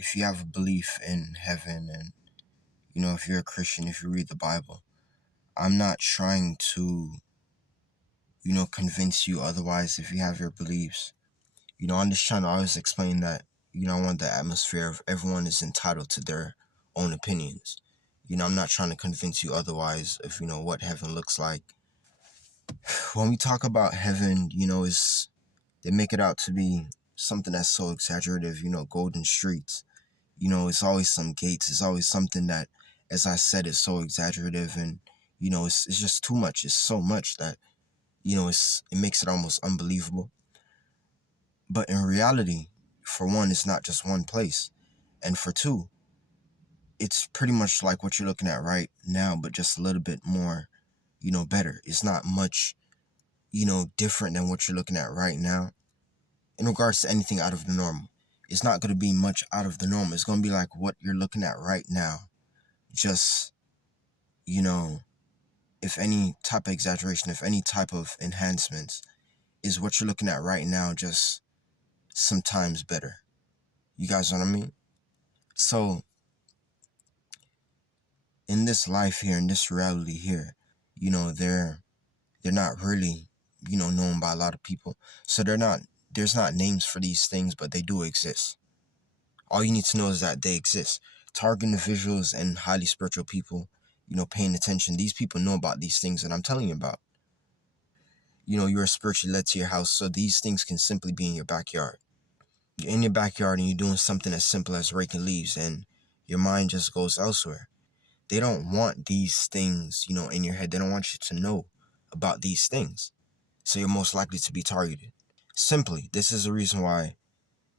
if you have a belief in heaven and, if you're a Christian, if you read the Bible, I'm not trying to, convince you otherwise if you have your beliefs. I'm just trying to always explain that, I want the atmosphere of everyone is entitled to their own opinions. I'm not trying to convince you otherwise of, what heaven looks like. When we talk about heaven, they make it out to be something that's so exaggerative, golden streets. It's always some gates. It's always something that, as I said, is so exaggerative and, it's just too much. It's so much that, it makes it almost unbelievable. But in reality, for one, it's not just one place. And for two, it's pretty much like what you're looking at right now, but just a little bit more, better. It's not much, different than what you're looking at right now in regards to anything out of the normal. It's not going to be much out of the normal. It's going to be like what you're looking at right now. Just, if any type of exaggeration, if any type of enhancements is what you're looking at right now, just sometimes better. You guys know what I mean? So, in this life here, in this reality here, they're not really, known by a lot of people. So there's not names for these things, but they do exist. All you need to know is that they exist. Target individuals and highly spiritual people, paying attention. These people know about these things that I'm telling you about. You're spiritually led to your house, so these things can simply be in your backyard. You're in your backyard and you're doing something as simple as raking leaves and your mind just goes elsewhere. They don't want these things, in your head. They don't want you to know about these things. So you're most likely to be targeted. Simply, this is the reason why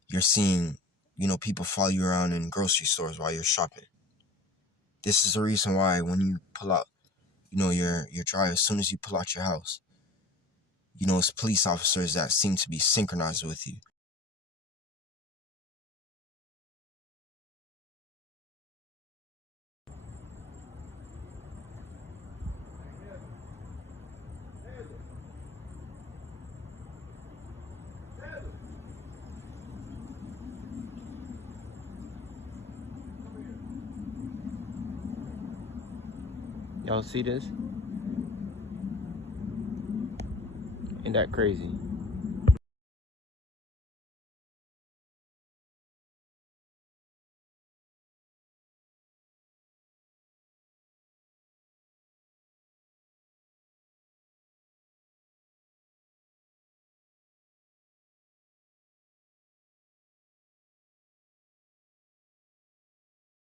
you're seeing, people follow you around in grocery stores while you're shopping. This is the reason why when you pull out, your dryer, as soon as you pull out your house, it's police officers that seem to be synchronized with you. Y'all see this? Ain't that crazy?